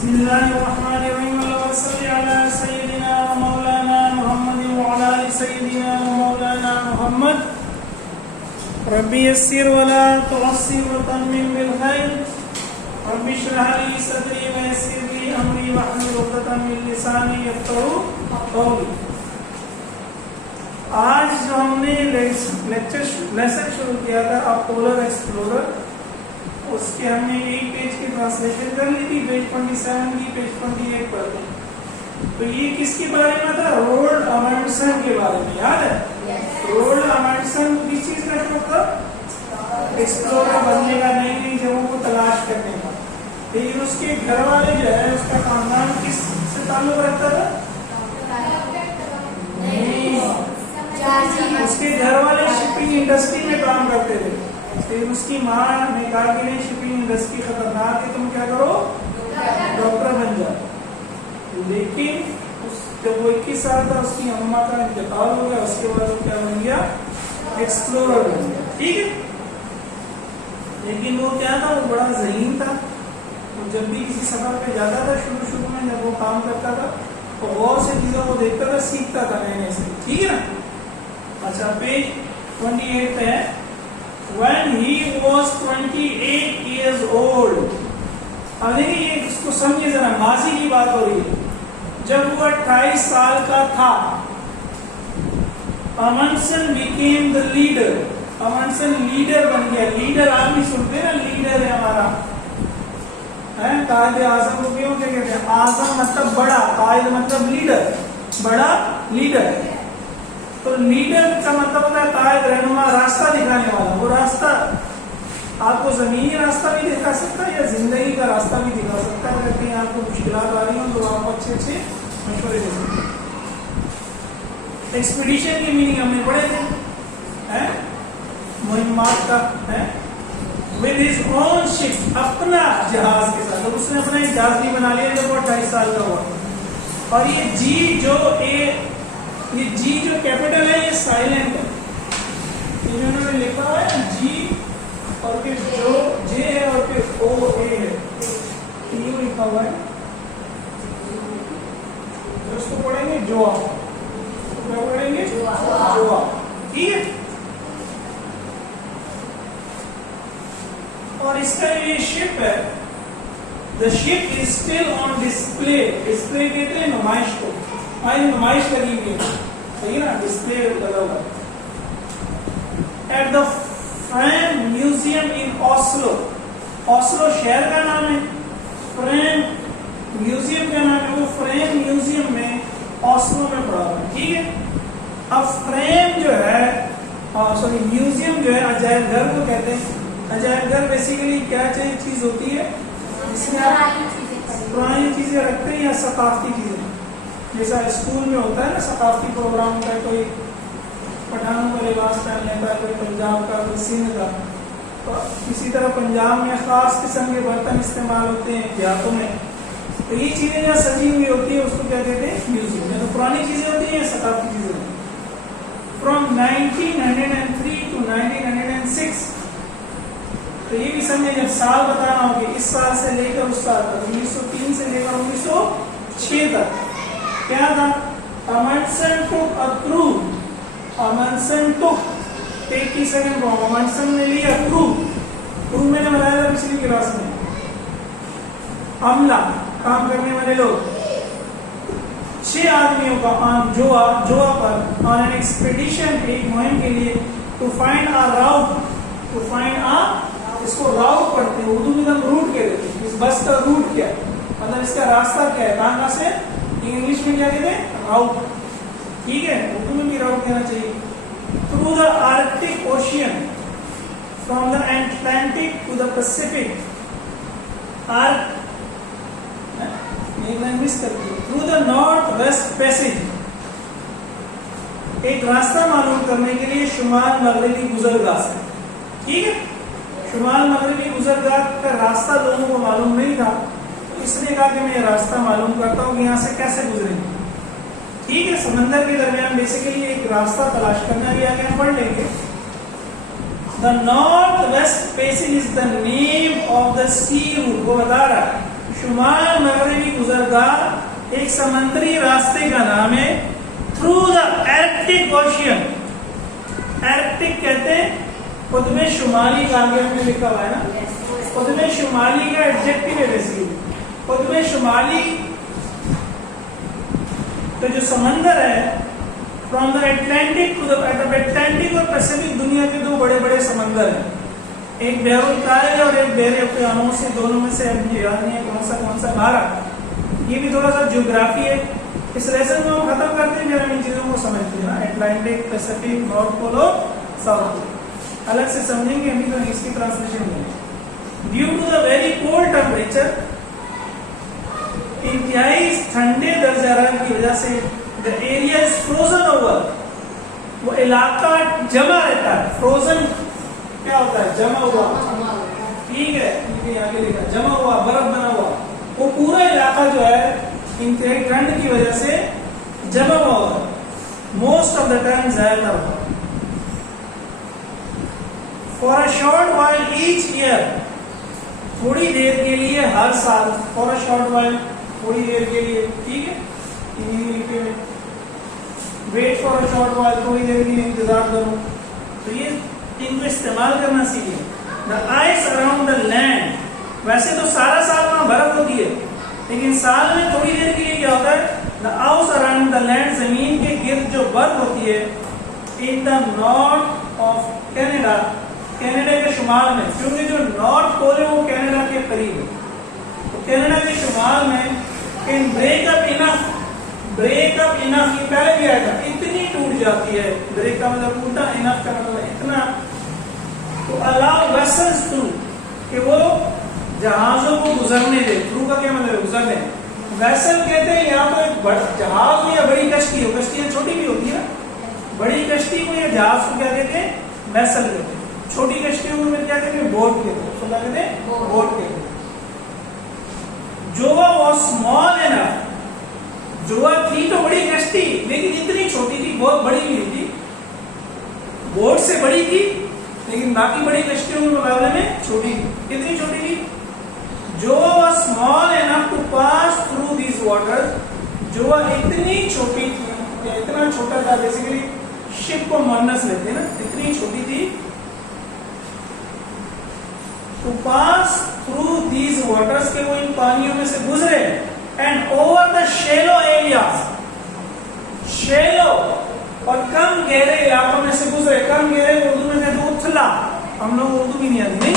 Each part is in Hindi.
बिस्मिल्लाहिर्रहमानिर्रहीम अल्लाहुम्मा सल्लि अला सय्यिदिना व मौलाना मुहम्मद व अला आलि सय्यिदिना व मौलाना मुहम्मद रब्बी यस्सिर व ला तुअस्सिर व तम्मिम बिल खैर रब्बी इश्रह ली सदरी व यस्सिर ली अमरी वहलुल उक़दतम मिन लिसानी यफ़क़हू क़ौली। आज जो हमने लेसन शुरू किया था पोलर एक्सप्लोरर, उसके हमने एक पेज की ट्रांसलेशन कर ली थी, पेज 27 की, पेज 28 पर थी। तो ये किसके बारे में था? रोल्ड अमंडसन के बारे में, याद है? रोल्ड अमंडसन किस चीज का शौक था? एक्सप्लोरर बनने का, नई नई जगहों को तलाश करने का। लेकिन उसके घर वाले जो है, उसका खानदान किस से ताल्लुक रखता था? उसके घर वाले शिपिंग इंडस्ट्री में काम करते थे। फिर उसकी माँ ने कहा कि नहीं, शिपिंग इंडस्ट्री खतरनाक है, तुम क्या करो, डॉक्टर बन जाओ। लेकिन जब वो 21 साल था, उसकी अम्मा का इंतकाल हो गया। उसके बाद वो क्या बन गया? एक्सप्लोरर बन गया। ठीक है, लेकिन वो क्या था, वो बड़ा ज़हीन था। वो जब भी किसी सफर पे जाता था, शुरू में जब वो काम करता था, तो गौर से चीजों को देखता था, सीखता था नए नए से। ठीक है ना? अच्छा, पेज 28 पे है, When he was 28 years old। अब देखिए, ये इसको समझिए जरा, माजी की बात हो रही है। जब वो 28 साल का था, अमंडसन became the leader। अमंडसन लीडर बन गया। लीडर आप भी सुनते हैं ना, लीडर है हमारा, है? कायद आजम को क्यों कहते हैं? आजम मतलब बड़ा, कायद मतलब लीडर, बड़ा लीडर। तो लीडर का मतलब होता है कायद, रहनुमा, रास्ता दिखाने वाला। वो रास्ता आपको जमीनी रास्ता भी दिखा सकता है या जिंदगी का रास्ता भी दिखा सकता है। अगर कहीं आपको मुश्किलात आ रही हो तो आपको अच्छे अच्छे मशवरे दे सकते हैं। एक्सपीडिशन की मीनिंग हमने पढ़े थे, हैं? मुहिम्मात का, है? विद हिज ओन शिप, अपना जहाज के साथ। तो उसने अपना एक जहाज भी बना लिया जब वो 28 साल का हुआ। और ये जी जो कैपिटल है, ये साइलेंट है। ये जो उन्होंने लिखा है जी, और फिर जो जे है, और फिर ओ ए है, यू लिखा हुआ है। तो इसको पढ़ेंगे जोआ, तो क्या पढ़ेंगे? जोआ। ठीक है। और इसका ये शिप है, the ship is still on display. Display कहते हैं नुमाइश को। नुमाइश लगी हुई है, सही ना? डिस्प्ले लगा हुआ है। At the frame museum in Oslo. Oslo शहर का नाम है, फ्रेम म्यूजियम का नाम है। वो फ्रेम म्यूजियम में ऑस्लो में पड़ा हुआ है। ठीक है। अब फ्रेम जो है, म्यूजियम जो है, अजायब घर को कहते हैं। अजायब घर बेसिकली क्या चीज होती है? जिसमें आप पुरानी चीजें रखते हैं या सकाफती चीजें। जैसा स्कूल में होता है ना, सकाफती प्रोग्राम होता है, कोई पठानों का लिबास पहन लेता है, कोई पंजाब का, कोई सिंध का। तो इसी तरह पंजाब में खास किस्म के बर्तन इस्तेमाल होते हैं देहातों में। तो ये चीजें जहाँ सजी हुई होती है, उसको क्या कहते हैं? म्यूजियम। तो पुरानी चीजें होती हैं, सकाफती चीजें होती हैं। From 1903 to 1906। तो ये भी समझे, जब साल बताना होगा, इस साल से लेकर उस साल तक, 1903 से लेकर 1906 तक क्या था? Amundsen took a cruise। Amundsen took, take की सेकंड फॉर्म, अमंडसन ने लिया क्रू। क्रू मैंने बताया था पिछली क्लास में, अमला, काम करने वाले लोग। 6 आदमियों का जोआ पर ऑन एन एक्सपेडिशन, एक मुहिम के लिए, to find a route. To find a, इसको राउट पढ़ते हैं, उर्दू में हम रूट कहते हैं। इस बस का रूट क्या है, मतलब इसका रास्ता क्या है, कहां से? इंग्लिश में क्या कहते हैं? राउट। ठीक है, उर्दू में भी राउट कहना चाहिए। Through the Arctic ocean, from the Atlantic to the Pacific. एक लाइन मिस कर दी। Through the north west passage, एक रास्ता मालूम करने के लिए शुमाल मगरबी गुजरगाह से। ठीक है, शुमाल मगरबी गुजरगाह का रास्ता लोगों को मालूम नहीं था, तो इसने कहा कि मैं ये रास्ता मालूम करता हूँ कि यहाँ से कैसे गुजरेंगे। ठीक है, समंदर के दरमियान बेसिकली एक रास्ता तलाश करना भी आगे हम पढ़ लेंगे। The north west passage is the name of the sea route. वो बता रहा है शुमाल मगरबी गुजरगाह एक समुद्री रास्ते का नाम है through the Arctic ocean. Arctic कहते हैं कुतुब शुमाली का, आगे हमने लिखा हुआ है ना, कुतुब शुमाली का एडजेक्टिव है बेसिकली। कुतुब शुमाली तो जो समंदर है from the Atlantic to the Atlantic और पैसिफिक दुनिया के दो बड़े बड़े समंदर हैं, एक बहरुल काहिल और एक बहरे ओकियानोस से, दोनों में से मुझे याद नहीं है कौन सा बाहर आता है। ये भी थोड़ा सा ज्योग्राफी है। इस लेसन को हम खत्म करते हैं जब इन चीजों को समझते हैं ना, अटलांटिक, पैसिफिक, नॉर्थ पोल और साउथ पोल अलग से समझेंगे, अभी तो इसकी ट्रांसलेशन नहीं। Due to the very cold temperature, इंतहाई ठंडे दर्जे हरारत की वजह से the area is frozen over, वो इलाका जमा रहता है। फ्रोजन क्या होता है? जमा हुआ, ठीक है, आगे लिखा जमा हुआ, बर्फ बना हुआ। वो पूरा इलाका जो है इंतहाई ठंड की वजह से जमा हुआ होता है। मोस्ट ऑफ द टाइम ज्यादा for a short while each year, थोड़ी देर के लिए हर साल, फॉर अ शॉर्ट वाइल थोड़ी देर के लिए, ठीक है, wait for a short while, थोड़ी देर के लिए इंतजार करो। तो ये इनको इस्तेमाल करना सीखे। The ice around the land, वैसे तो सारा साल वहां बर्फ होती है, लेकिन साल में थोड़ी देर के लिए क्या होता है? The ice around the land, जमीन के गिर्द जो बर्फ होती है, इन the north of Canada, Canada के शुमाल में, क्योंकि जो नॉर्थ पोल है वो कनाडा के करीब है, तो कनाडा के शुमाल में कैन ब्रेक अप इनफ, ये पहले भी आया था, इतनी टूट जाती है, ब्रेक का मतलब टूटा, इनफ का मतलब इतना, तो अलाउ वेसल्स थ्रू, कि वो जहाजों को गुजरने दे। थ्रू का क्या मतलब? गुजरने। वेसल कहते हैं या तो एक जहाज हो या बड़ी कश्ती हो, कश्तियां छोटी भी होती है, बड़ी कश्ती को या जहाज को क्या कहते हैं? वेसल कहते हैं। छोटी कश्तियों को क्या कहते हैं? बोट कहते हैं। क्या कहते हैं? बोट कहते हैं। जोवा वॉज स्मॉल एनफ, जोवा थी तो बड़ी कश्ती, लेकिन इतनी छोटी थी, बहुत बड़ी नहीं थी, बोट से बड़ी थी, लेकिन बाकी बड़ी कश्तियों के मुकाबले में छोटी थी। कितनी छोटी थी? Gjoa was small enough to pass through these waters, Gjoa इतनी छोटी थी, या इतना छोटा था, बेसिकली शिप को मुअन्नस लेते हैं ना, इतनी छोटी थी, to pass through these waters, के वो इन पानियों में से गुजरे, and over the shallow areas, shallow और कम गहरे इलाकों में से गुजरे। कम गहरे उर्दू में कहते हैं उथला, हम लोग उर्दू भी नहीं आती, नहीं,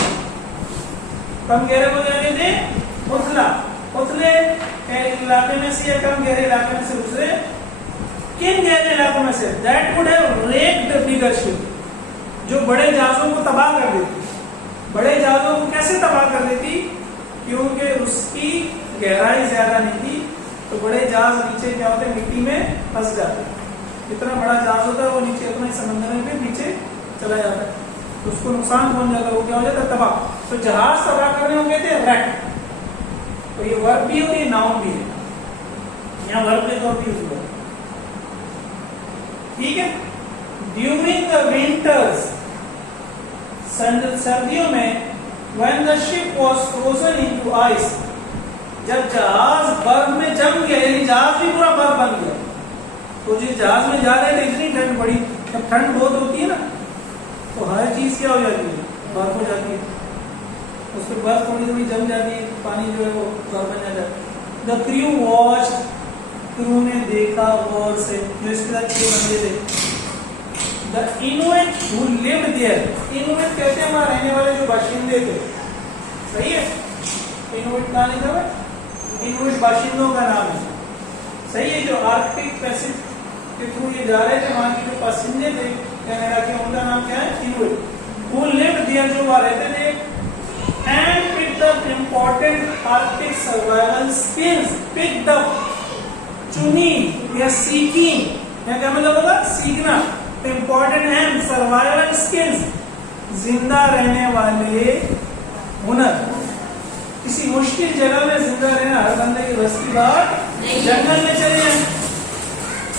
कम गहरे को क्या कहते हैं? उथला। उथले इलाके में से या कम गहरे इलाके में से गुजरे। किन गहरे इलाकों में से? That would have raked the bigger ship, जो बड़े जहाजों को तबाह कर देती। बड़े जहाजों को कैसे तबाह कर देती? क्योंकि उसकी गहराई ज्यादा नहीं थी, तो बड़े जहाज नीचे क्या होते हैं? मिट्टी में फंस जाते। जितना बड़ा जहाज होता है वो नीचे उतना ही समंदर में नीचे चला जाता है, तो उसको नुकसान पहुंच जाता है, वो क्या हो जाता है? तबाह। तो जहाज तबाह करने को कहते हैं रैक। तो ये वर्ब भी और ये नाउन भी है, यहाँ वर्ब के तौर पर यूज हुआ, ठीक है। ड्यूरिंग द विंटर्स, सर्दियों में, when the ship was frozen into ice, जब जहाज बर्फ में जम गया, यानी जहाज भी पूरा बर्फ बन गया, तो जो जहाज में जा रहे थे इतनी ठंड पड़ी, जब ठंड बहुत होती है ना, तो हर चीज क्या हो जाती है? बर्फ हो जाती है, उस पर बर्फ थोड़ी थोड़ी जम जाती है, पानी जो है वो बर्फ बन जाता है। द क्रू वॉच्ड, क्रू ने देखा गौर से, जो इसके साथ ये बंदे थे। The Inuit who lived there, Inuit कहते हैं वहां रहने वाले जो बाशिंदे थे, सही है। Inuit कहाँ लिखा है? Inuit बाशिंदों का नाम है, सही है। जो आर्कटिक पैसिफिक के थ्रू ये जा रहे थे, वहां के जो बाशिंदे थे कनाडा के, उनका नाम क्या है? Inuit who lived there, जो वहां रहते थे, and picked up important Arctic survival skills, picked up, चुनी या सीखी, या क्या मतलब होगा? सीखना। इंपॉर्टेंट है सर्वाइवल स्किल्स, जिंदा रहने वाले हुनर। किसी मुश्किल जगह में जिंदा रहना हर बंदे की बस की बात, जंगल में चले जाए,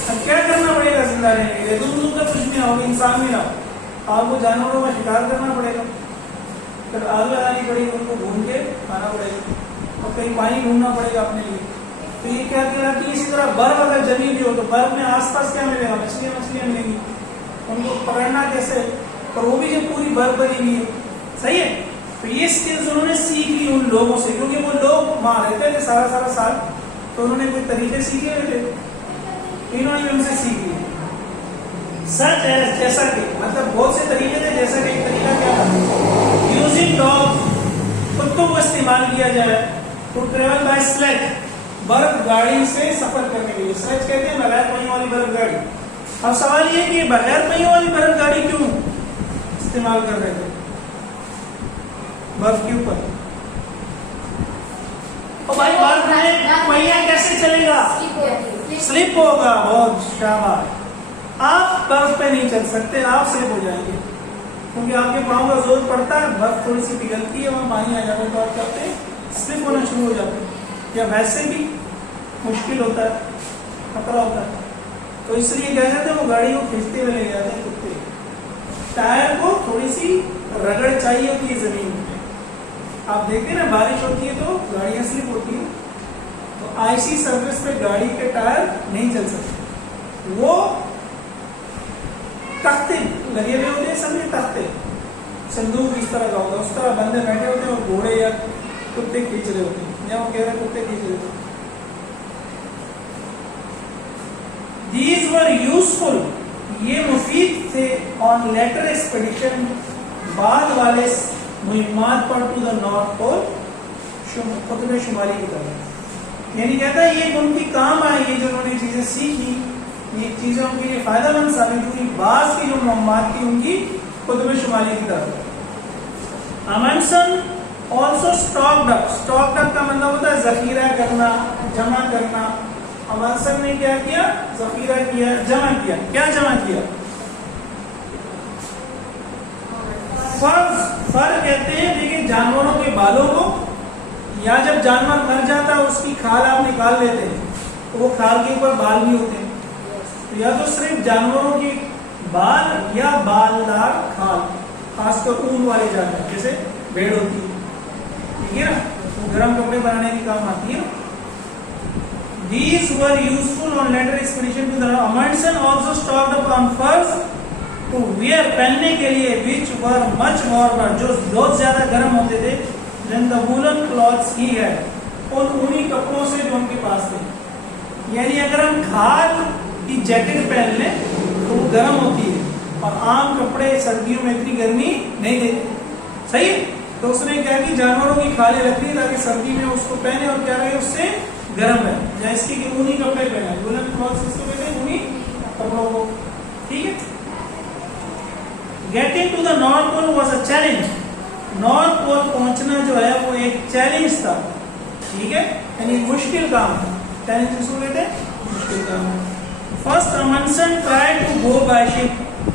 अब क्या करना पड़ेगा जिंदा रहने के लिए? दूर तक कुछ भी ना हो, इंसान भी ना हो, आपको जानवरों का शिकार करना पड़ेगा, फिर आग लगानी पड़ेगी, उनको भून के खाना पड़ेगा। और कहीं पानी ढूंढना पड़ेगा अपने लिए। तो ये क्या कहलाती है? इसी तरह बर्फ अगर जमी भी हो तो बर्फ में आसपास क्या मिलेगा? मछलियां मिलेंगी। उनको पकड़ना कैसे? और वो भी जो पूरी बर्फ बनी हुई है। सही है। तो ये स्किल्स उन्होंने सीख ली उन लोगों से, क्योंकि वो लोग वहां रहते थे सारा साल, तो उन्होंने कोई तरीके सीखे हुए थे, इन्होंने उनसे सीख लिए। सच है जैसा कि मतलब बहुत से तरीके थे, जैसा कि एक तरीका क्या था, यूजिंग डॉग, कुत्तों को इस्तेमाल किया जाए टू ट्रेवल बाय स्लेज, बर्फ गाड़ी से सफर करने के लिए। स्लेज कहते हैं बगैर पहियों वाली बर्फ गाड़ी। अब सवाल ये कि बगैर पहियों वाली बर्फ गाड़ी क्यों इस्तेमाल कर रहे थे बर्फ के ऊपर? और भाई बर्फ में पहिया कैसे चलेगा? स्लिप होगा। बहुत शाबाश। आप बर्फ पे नहीं चल सकते, आप स्लिप हो जाएंगे, क्योंकि आपके पाँव का जोर पड़ता है, बर्फ थोड़ी सी पिघलती है, वहां पानी आ जाता है तो आप करते हैं स्लिप होना शुरू हो जाते हैं, या वैसे भी मुश्किल होता है, खतरा होता है। तो इसलिए क्या कहते हैं, वो गाड़ी को खींचते हुए ले जाते हैं कुत्ते। टायर को थोड़ी सी रगड़ चाहिए होती है जमीन में। आप देखते हैं ना, बारिश होती है तो गाड़ियां स्लिप होती है, तो आईसी सर्विस पे गाड़ी के टायर नहीं चल सकते। वो तख्ते लगे हुए होते हैं, सब में तख्ते, संदूक इस तरह का होता है, उस तरह बंदे बैठे होते हैं और घोड़े या कुत्ते खींच रहे होते हैं, या वो कह रहे कुत्ते खींच रहे होते हैं। These were useful, ये मुफीद थे ऑन लेटर एक्सपेडिशन, बाद वाले मुहिमात पर टू द नॉर्थ पोल, कुतुब शुमारी की तरफ। यानी कहता है ये उनकी काम आई, ये जो उन्होंने चीजें सीखी, ये चीजें उनके लिए फायदेमंद साबित हुई, बाद की जो मुहिमात थी उनकी कुतुब शुमारी की तरफ। अमंडसन ऑल्सो स्टॉक्ड अप का मतलब होता है जखीरा करना, जमा करना। अमंडसन ने क्या किया? जखीरा किया, जमा किया। क्या जमा किया? फर कहते हैं, देखिए जानवरों के बालों को, या जब जानवर मर जाता है उसकी खाल आप निकाल लेते हैं, तो वो खाल के ऊपर बाल भी होते हैं, तो या तो सिर्फ जानवरों के बाल या बालदार खाल, खासकर ऊन वाले जानवर जैसे भेड़ होती है, ठीक है ना, वो गर्म कपड़े बनाने के काम आती है। These were useful on later expedition to the Amundsen also stocked up on furs to wear, पहनने के लिए, which were much warmer, जो बहुत ज्यादा गर्म होते थे, than the woolen cloths he had, उन ऊनी कपड़ों से जो उनके पास थे। यानी अगर हम खाल की जैकेट पहन लें तो वो गर्म होती है, और आम कपड़े सर्दियों में इतनी गर्मी नहीं देते। सही है। तो उसने क्या की, जानवरों की खालें रख ली ताकि सर्दी में उसको पहने और क्या रहे, उससे गर्म है, जैसे कि ऊनी कपड़े पहने, वुलन क्लॉथ्स इसको कहते हैं, ऊनी कपड़ों को। ठीक है। Getting to the north pole was a challenge, north pole पहुंचना जो है वो एक चैलेंज था। ठीक है, यानी मुश्किल काम था। चैलेंज किसको कहते हैं? मुश्किल काम। First Amundsen tried to go by ship,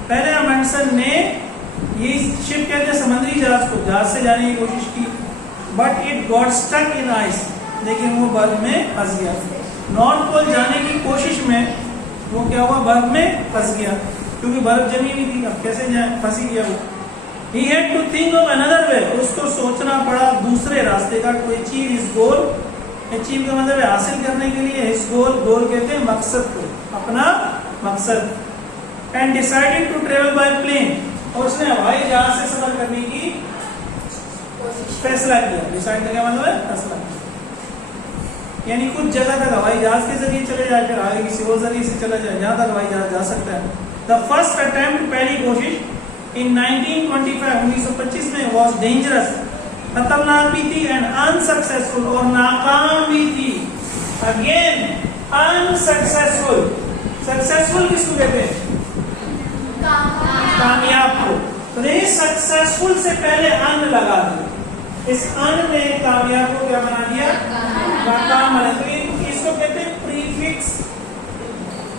पहले अमंडसन ने ये शिप कहते हैं समुद्री जहाज को, जहाज से जाने की कोशिश की, but it got stuck in ice, लेकिन वो बर्फ में फंस गया। नॉर्थ पोल जाने की कोशिश में वो क्या हुआ, बर्फ में फंस गया, क्योंकि बर्फ जमी हुई थी, अब कैसे जाए, फंसी गया वो। He had to think of another way, उसको सोचना पड़ा दूसरे रास्ते का, to achieve his goal, achieve का मतलब है हासिल करने के लिए, his goal, goal कहते हैं मकसद को, अपना मकसद, and decided to travel by plane, और उसने हवाई जहाज से सफर करने की फैसला किया। डिसाइड का क्या मतलब है? फैसला। यानी कुछ जगह तक हवाई जहाज के जरिए चले जाए, फिर आगे किसी और जरिए से चला जाए, जहां तक हवाई जहाज जा सकता है। द फर्स्ट अटेम्प्ट, पहली कोशिश, इन 1925 में वॉज डेंजरस, खतरनाक भी थी, एंड अनसक्सेसफुल, और नाकाम भी थी। अगेन अनसक्सेसफुल, सक्सेसफुल किसको कहते हैं? कामयाब को। तो देखिए सक्सेसफुल से पहले अन लगा दिया, इस अन ने कामयाब को क्या बना दिया? नाकाम बना दिया। इसको कहते हैं प्रीफिक्स,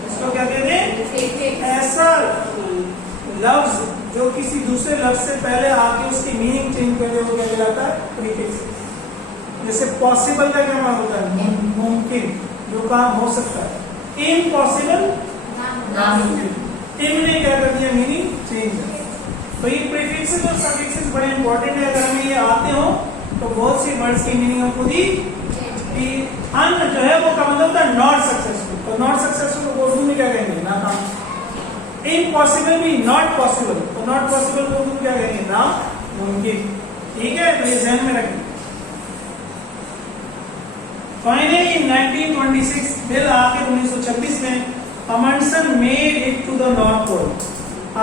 इसको क्या कहते हैं? ऐसा लफ्ज जो किसी दूसरे लफ्ज से पहले आके उसकी मीनिंग चेंज कर दे, वो क्या कहलाता है? प्रीफिक्स। जैसे पॉसिबल का क्या मतलब होता है? मुमकिन, जो काम हो सकता है। इम्पॉसिबल, नामुमकिन। इम ने क्या कर दिया? Meaning change. तो ये प्रीफिक्सेस और सफिक्सेस बड़े इंपॉर्टेंट है, अगर हमें ये आते हो तो बहुत सी वर्ड्स की मीनिंग हम खुद ही कि अन जो है वो का मतलब होता है नॉट सक्सेसफुल, तो नॉट सक्सेसफुल को उर्दू में क्या कहेंगे? नाकाम। इम्पॉसिबल भी नॉट पॉसिबल, तो नॉट पॉसिबल को उर्दू में क्या कहेंगे? नामुमकिन। ठीक है, तो ये ध्यान में रखिए। फाइनली इन 1926 बिल आखिर 1926 में Amundsen made it to the north pole.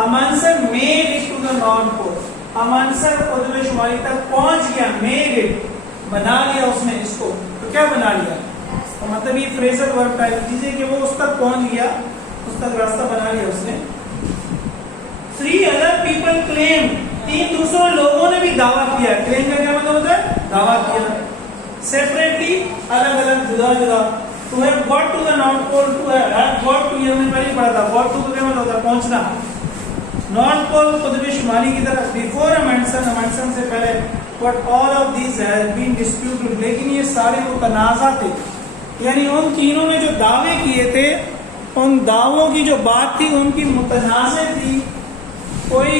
Amundsen made it to the north pole, Amundsen उत्तर शुमाली तक पहुंच गया। मेड इट, बना लिया उसने इसको। तो क्या बना लिया? तो मतलब ये फ्रेजल वर्ब टाइप कीजिए कि वो उस तक पहुंच गया, उस तक रास्ता बना लिया उसने। 3 अदर पीपल क्लेम, 3 दूसरों लोगों ने भी दावा किया। क्लेम का क्या मतलब होता है? दावा किया। सेपरेटली, अलग अलग, जुदा जुदा। To have got to the north pole, to have got to, ये हमने पहले पढ़ा था। गॉट टू क्या मतलब होता है? पहुंचना। नॉर्थ पोल कुतुब शुमाली की तरफ। बिफोर अमंडसन, अमंडसन से पहले। But all of these have been disputed, लेकिन ये सारे मुतनाज़ा थे। यानी उन तीनों ने जो दावे किए थे, उन दावों की जो बात थी उनकी मुतनाज़े थी। कोई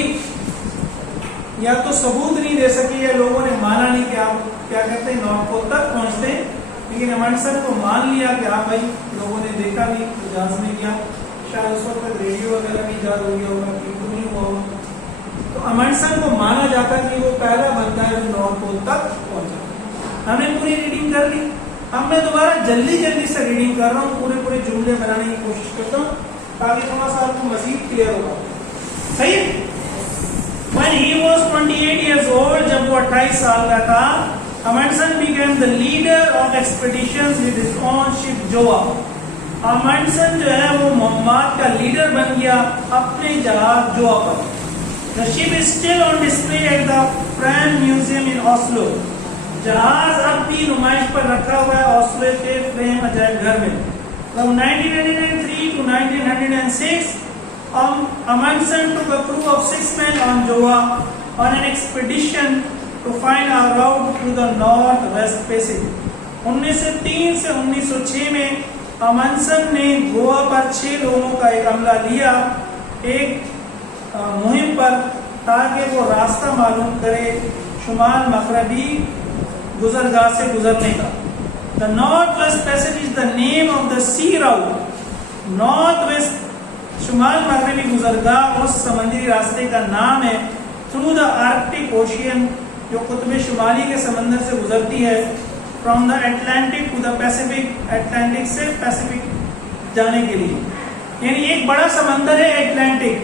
या तो सबूत नहीं दे सके या लोगों ने माना नहीं कि आप क्या कहते हैं नॉर्थ पोल तक पहुंचते। लेकिन अमंडसन को मान लिया कि हाँ भाई, लोगों ने देखा भी, इजाज़ में किया। शायद उस वक्त तक रेडियो वगैरह भी इजाद हो गया होगा, बिल्कुल नहीं हुआ होगा। तो अमंडसन को माना जाता कि वो पहला बंदा है जो नॉर्थ पोल तक पहुंचा। हमने पूरी रीडिंग कर ली। अब मैं दोबारा जल्दी जल्दी से रीडिंग कर रहा हूँ, पूरे पूरे जुमले बनाने की कोशिश करता हूँ ताकि थोड़ा सा आपको मजीद क्लियर होगा। सही है? When he was 28 years old, जब वो 28 साल का था, Amundsen became the leader of expeditions with his own ship Joa. Amundsen जो है वो मुहम्मद का लीडर बन गया अपने जहाज जोआ पर। The ship is still on display at the Fram Museum in Oslo. जहाज अब भी नुमाइश पर रखा हुआ है ऑस्लो के फ्रेम अजायब घर में। From 1903 to 1906, Amundsen took a crew of 6 men on Joa on an expedition to find a route to the North-West Passage. 1903 से 1906 में अमंडसन ने गोवा पर 6 लोगों का एक अमला लिया एक मुहिम पर, ताकि वो रास्ता मालूम करे शुमाल मगरबी गुजरगाह से गुजरने का। The North-West Passage is the name of the sea route. North-West शुमाल मगरबी गुजरगाह उस समुद्री रास्ते का नाम है। थ्रू द आर्कटिक ओशियन, जो कुतुब शुमाली के समंदर से गुजरती है। From the Atlantic to the Pacific, Atlantic से पैसिफिक जाने के लिए। यानी एक बड़ा समंदर है अटलांटिक,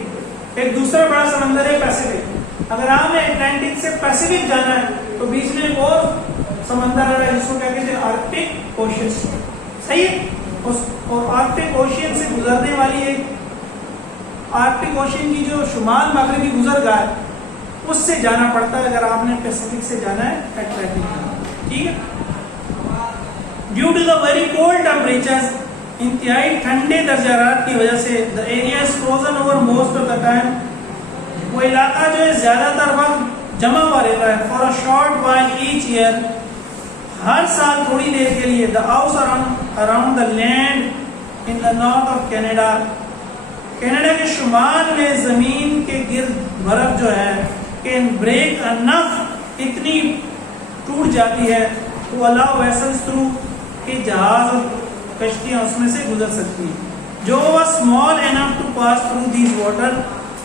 एक दूसरा बड़ा समंदर है पैसिफिक। अगर आपने अटलांटिक से पैसिफिक जाना है तो बीच में एक और समंदर आ रहा है जिसको क्या कहते हैं? Arctic ocean. सही है? और आर्कटिक ओशियन से गुजरने वाली एक आर्कटिक ओशियन की जो शुमाल मगरबी गुजरगाह है उससे जाना पड़ता है अगर आपने पैसिफिक से जाना है अटलांटिक। ठीक है? Due to the very cold temperatures, इंतहाई ठंडे दर्जा हरारत की वजह से, the area is frozen over most of the time, वो इलाका जो है ज्यादातर वक्त जमा हुआ रहता है। For a short while each year, हर साल थोड़ी देर के लिए। The ice around the land in the north of Canada, Canada के शुमाल में जमीन के गिर्द बर्फ जो है कैन ब्रेक अनफ, इतनी टूट जाती है तो अलाउ वेसल्स थ्रू के जहाज और कश्तियां उसमें से गुजर सकती है। जो वह small enough to pass through these water,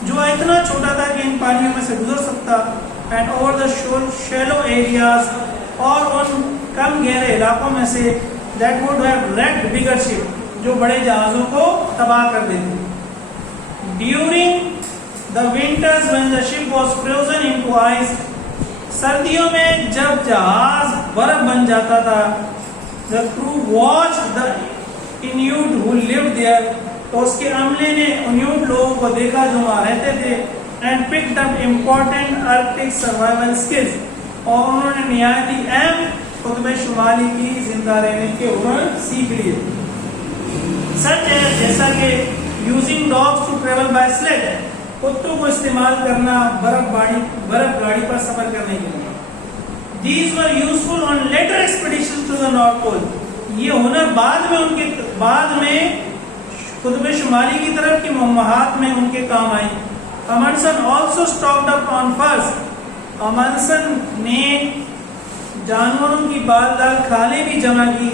जो इतना छोटा था कि इन पानियों में से गुजर सकता। And over the shallow areas, और उन कम गहरे इलाकों में से that would have wrecked bigger ship, जो बड़े जहाजों को तबाह कर देते। During the winters when the ship was frozen into ice, सर्दियों में जब जहाज बर्फ बन जाता था, the crew watched the Inuit who lived there, तो उसके अमले ने इन्यूट लोगों को देखा जो वहां रहते थे। And picked up important Arctic survival skills, और उन्होंने निहायत ही अहम कुतुब शुमाली की जिंदा रहने के हुनर सीख लिए। सच है जैसा कि using dogs to travel by sled, कुत्तों को इस्तेमाल करना बर्फ गाड़ी पर सफर करने के लिए। These were useful on later expeditions to the North Pole. ये हुनर बाद में कुतुब शुमाली की तरफ की मुहिमात में उनके काम आई। अमंडसन also stocked up on furs. अमंडसन ने जानवरों की बालदार खालें भी जमा की,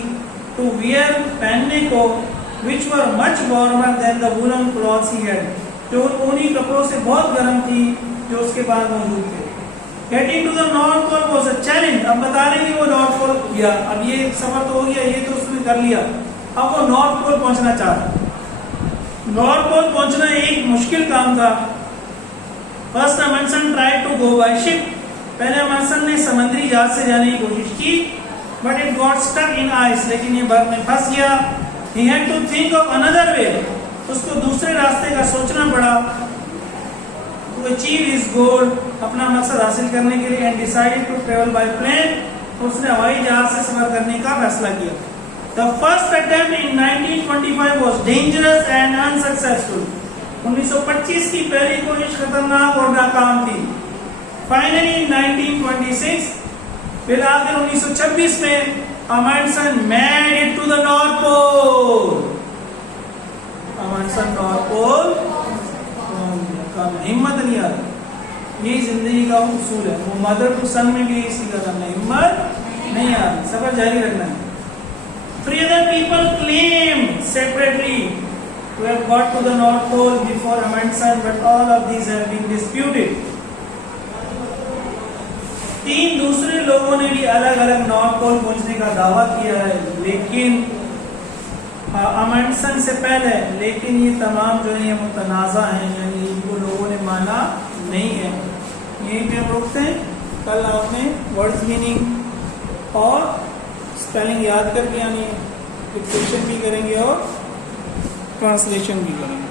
टू वियर पहनने को, which were much warmer than the woollen clothes he had, जो ऊनी कपड़ों से बहुत गर्म थी जो उसके पास मौजूद थे। Getting to the north pole was a challenge, अब बता रहे हैं कि वो नॉर्थ पोल गया, अब ये सफर तो हो गया, ये तो उसने कर लिया, अब वो नॉर्थ पोल पहुंचना चाहता। नॉर्थ पोल पहुंचना एक मुश्किल काम था। First Amundsen tried to go by ship, पहले अमंडसन ने समुद्री जहाज से जाने की कोशिश की, but it got stuck in ice, लेकिन ये बर्फ में फंस गया। He had to think of another way, उसको दूसरे रास्ते का सोचना पड़ा, टू अचीव हिज गोल, अपना मकसद हासिल करने के लिए, and decided to travel by plane, उसने हवाई जहाज से सफर करने का फैसला किया। The first attempt in 1925 was dangerous and unsuccessful, 1925 की पहली कोशिश खतरनाक और नाकाम थी। फाइनली 1926, फिर आखिर 1926 में Amundsen made it to the north pole, Amundsen north pole का हिम्मत नहीं आ रही, ये जिंदगी का उसूल है। वो मदर टू सन में भी इसी का करना, हिम्मत नहीं आ रही, सफर जारी रखना है। Three other people claimed separately to have got to the North Pole before Amundsen, but all of these have been disputed. तीन दूसरे लोगों ने भी अलग अलग नॉर्थ पोल पहुंचने का दावा किया है, लेकिन अमंडसन से पहले, लेकिन ये तमाम जो है मुतनाज़ा हैं, यानी इनको लोगों ने माना नहीं है। यहीं पे हम रोकते हैं, कल आपने वर्ड्स मीनिंग और स्पेलिंग याद करके, यानी डिक्टेशन भी करेंगे और ट्रांसलेशन भी करेंगे।